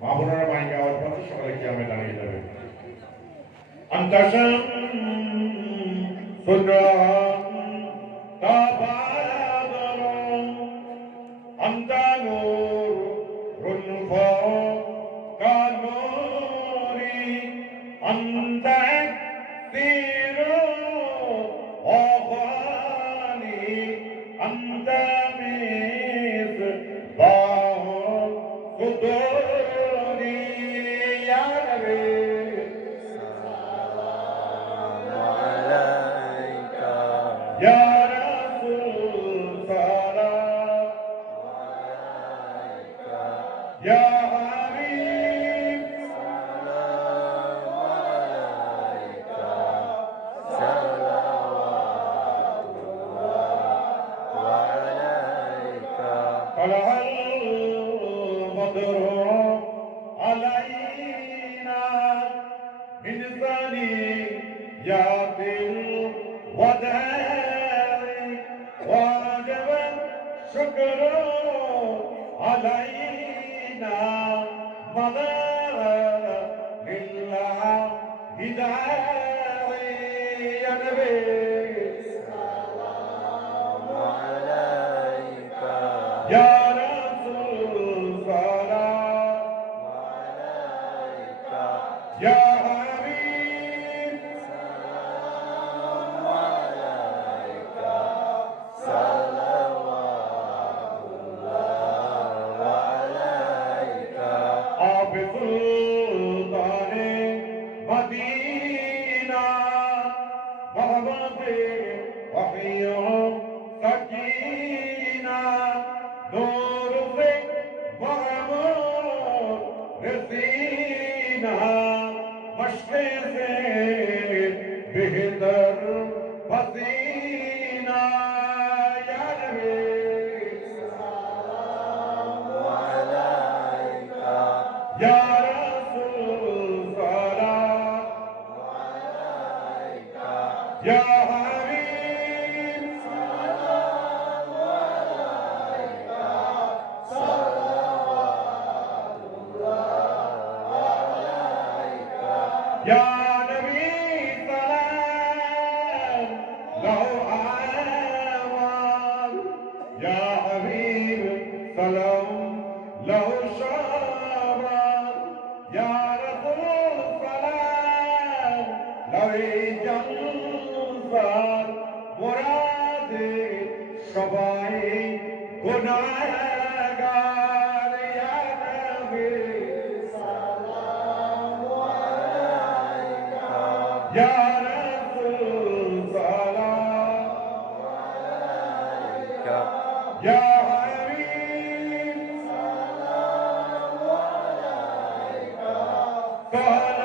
মা বোনেরা মাইকে আওয়াজ পাচ্ছে সকালে কিয়ামে দাঁড়িয়ে যাবে আন্তাসাম সুন্নাহ তাবাদরম আন্তানুর রুনফা কানুরি আন্তা তিরু অবানি আন্তা মিস বাহ কুদরি ইয়া নবী Ya Rasul Salam Ya Habib طلع البدر علينا من ثنيات الوداع وجب الشكر علينا مدى لله داعي يا نبي يا رسول سلام يا حبيب حافظ سلطان مدينة محمد وحي سكينة نور سے معمور رسینہ مشقے سے بہتر پسینہ یا نبی یا رسول سلام یا حبیب يا نبي سلام له أعوان يا حبيب سلام له شران يا رسول سلام له جنفان مراد شبائي گناہگار يا نبي يا رسول سلام يا حبيب سلام